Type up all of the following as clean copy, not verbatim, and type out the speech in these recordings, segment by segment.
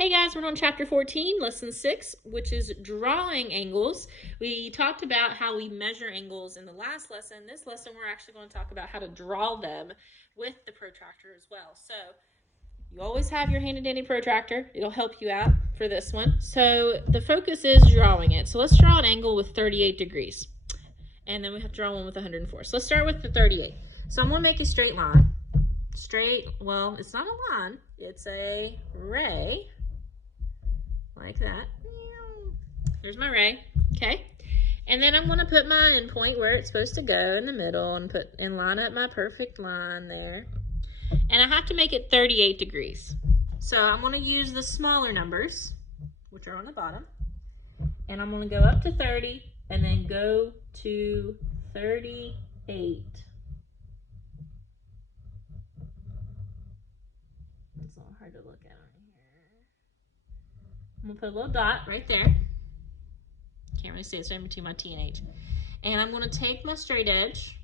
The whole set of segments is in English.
Hey guys, we're on chapter 14, lesson 6, which is drawing angles. We talked about how we measure angles in the last lesson. This lesson, we're actually going to talk about how to draw them with the protractor as well. So you always have your handy dandy protractor. It'll help you out for this one. So the focus is drawing it. So let's draw an angle with 38 degrees. And then we have to draw one with 104. So let's start with the 38. So I'm going to make a straight line. Well, it's not a line. It's a ray. Like that. There's my ray. Okay. And then I'm going to put my endpoint where it's supposed to go in the middle and line up my perfect line there. And I have to make it 38 degrees. So I'm going to use the smaller numbers, which are on the bottom. And I'm going to go up to 30 and then go to 38. It's a little hard to look at on here. I'm going to put a little dot right there. Can't really see it, it's in between my T and H. And I'm going to take my straight edge,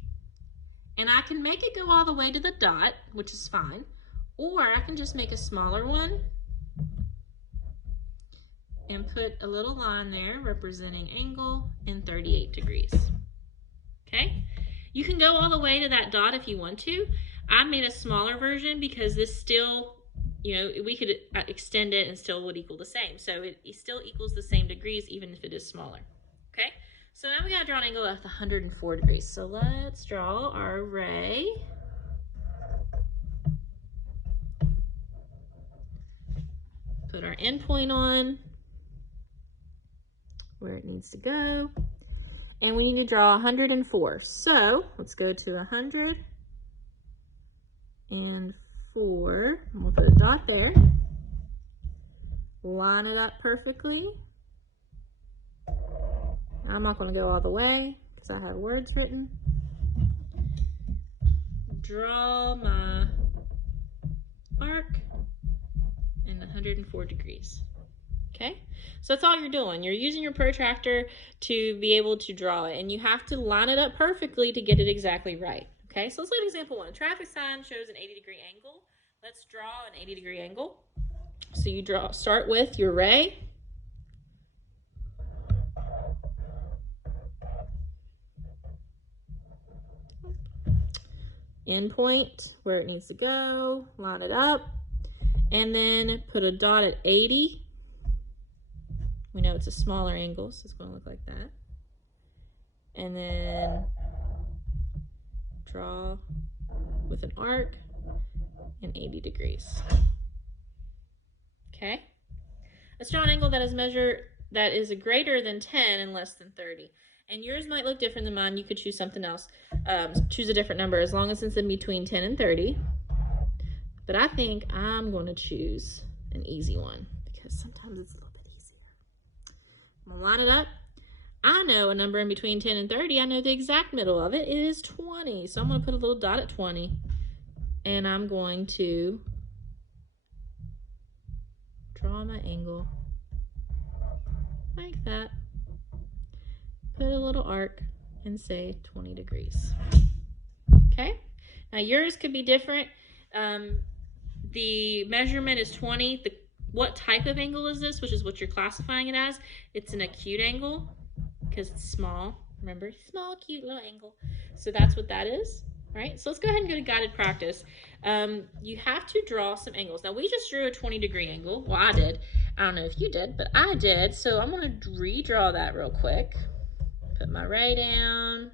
and I can make it go all the way to the dot, which is fine, or I can just make a smaller one and put a little line there representing angle in 38 degrees. Okay? You can go all the way to that dot if you want to. I made a smaller version because this still, we could extend it and still would equal the same. So it still equals the same degrees even if it is smaller. Okay? So now we got to draw an angle at 104 degrees. So let's draw our ray. Put our endpoint on where it needs to go. And we need to draw 104. So let's go to 104. And we'll put a dot there. Line it up perfectly. I'm not going to go all the way because I have words written. Draw my arc in 104 degrees. Okay, so that's all you're doing. You're using your protractor to be able to draw it, and you have to line it up perfectly to get it exactly right. Okay, so let's look at example 1. Traffic sign shows an 80-degree angle. Let's draw an 80-degree angle. So you start with your ray. Endpoint where it needs to go, line it up, and then put a dot at 80. We know it's a smaller angle, so it's going to look like that. And then draw with an arc in 80 degrees. Okay? Let's draw an angle that is greater than 10 and less than 30. And yours might look different than mine. You could choose something else. Choose a different number as long as it's in between 10 and 30. But I think I'm going to choose an easy one because sometimes it's a little bit easier. I'm going to line it up. I know a number in between 10 and 30. I know the exact middle of it. It is 20. So I'm going to put a little dot at 20. And I'm going to draw my angle like that. Put a little arc and say 20 degrees. Okay? Now yours could be different. The measurement is 20. What type of angle is this, which is what you're classifying it as? It's an acute angle because it's small. Remember, small, cute little angle. So that's what that is. All right, so let's go ahead and go to guided practice. You have to draw some angles. Now, we just drew a 20-degree angle. Well, I did. I don't know if you did, but I did. So I'm going to redraw that real quick. Put my ray down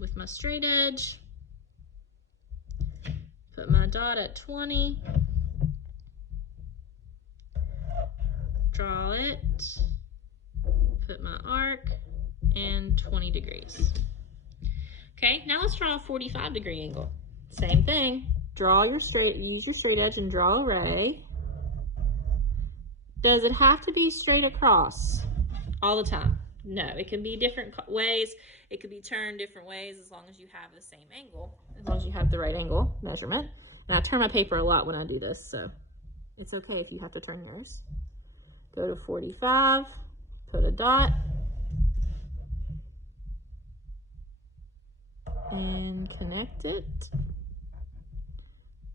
with my straight edge. Put my dot at 20. Draw it. Put my arc and 20 degrees. Okay, now let's draw a 45-degree angle. Same thing. Use your straight edge and draw a ray. Does it have to be straight across all the time? No, it can be different ways. It could be turned different ways as long as you have the same angle, as long as you have the right angle measurement. And I turn my paper a lot when I do this, so it's okay if you have to turn yours. Go to 45, put a dot, and connect it,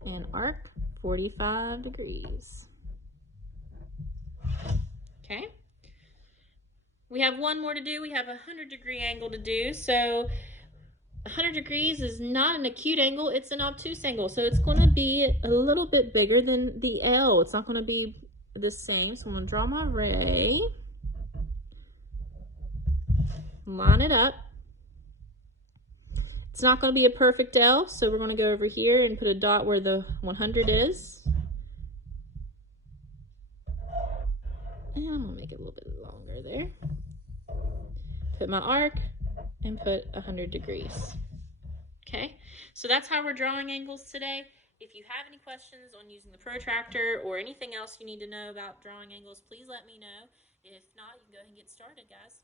and arc 45 degrees. Okay. We have one more to do. We have a 100-degree angle to do. So 100 degrees is not an acute angle, it's an obtuse angle. So it's going to be a little bit bigger than the L. It's not going to be the same. So I'm going to draw my ray. Line it up. It's not going to be a perfect L, so we're going to go over here and put a dot where the 100 is. And I'm going to make it a little bit longer there. Put my arc and put 100 degrees. Okay, so that's how we're drawing angles today. If you have any questions on using the protractor or anything else you need to know about drawing angles, please let me know. If not, you can go ahead and get started, guys.